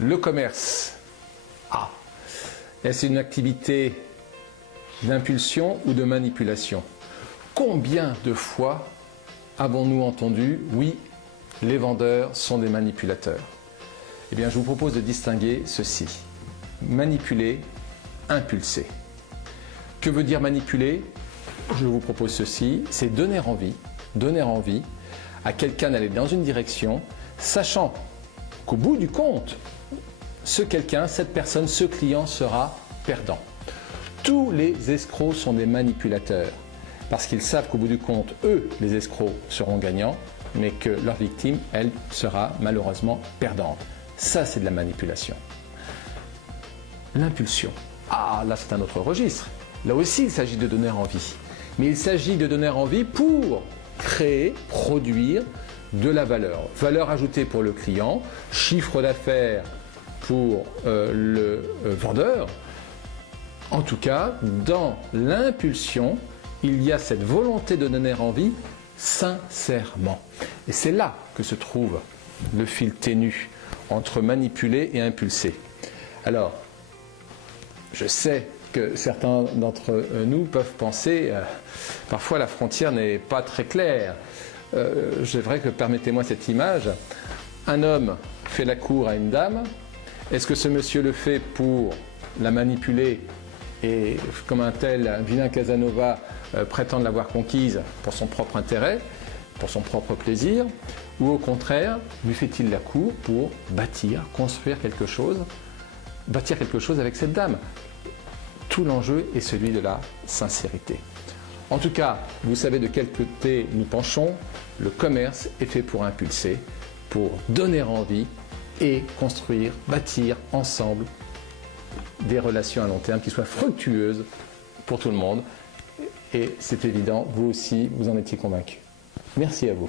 Le commerce. Ah, est-ce une activité d'impulsion ou de manipulation? Combien de fois avons-nous entendu « oui, les vendeurs sont des manipulateurs ». Eh bien, je vous propose de distinguer ceci. Manipuler, impulser. Que veut dire manipuler? Je vous propose ceci, c'est donner envie à quelqu'un d'aller dans une direction, sachant qu'au bout du compte, ce quelqu'un, cette personne, ce client sera perdant. Tous les escrocs sont des manipulateurs, parce qu'ils savent qu'au bout du compte, eux, les escrocs, seront gagnants, mais que leur victime, elle, sera malheureusement perdante. Ça, c'est de la manipulation. L'impulsion. Ah, là, c'est un autre registre. Là aussi, il s'agit de donner envie. Mais il s'agit de donner envie pour créer, produire de la valeur. Valeur ajoutée pour le client, chiffre d'affaires pour le vendeur. En tout cas, dans l'impulsion, il y a cette volonté de donner envie sincèrement. Et c'est là que se trouve le fil ténu entre manipuler et impulser. Alors, je sais que certains d'entre nous peuvent penser, parfois la frontière n'est pas très claire. C'est vrai que, permettez-moi cette image, un homme fait la cour à une dame. Est-ce que ce monsieur le fait pour la manipuler et, comme un tel vilain Casanova, prétendre l'avoir conquise pour son propre intérêt, pour son propre plaisir, ou au contraire, lui fait-il la cour pour bâtir, construire quelque chose avec cette dame? Tout l'enjeu est celui de la sincérité. En tout cas, vous savez de quel côté nous penchons. Le commerce est fait pour impulser, pour donner envie et construire, bâtir ensemble des relations à long terme qui soient fructueuses pour tout le monde. Et c'est évident, vous aussi, vous en étiez convaincus. Merci à vous.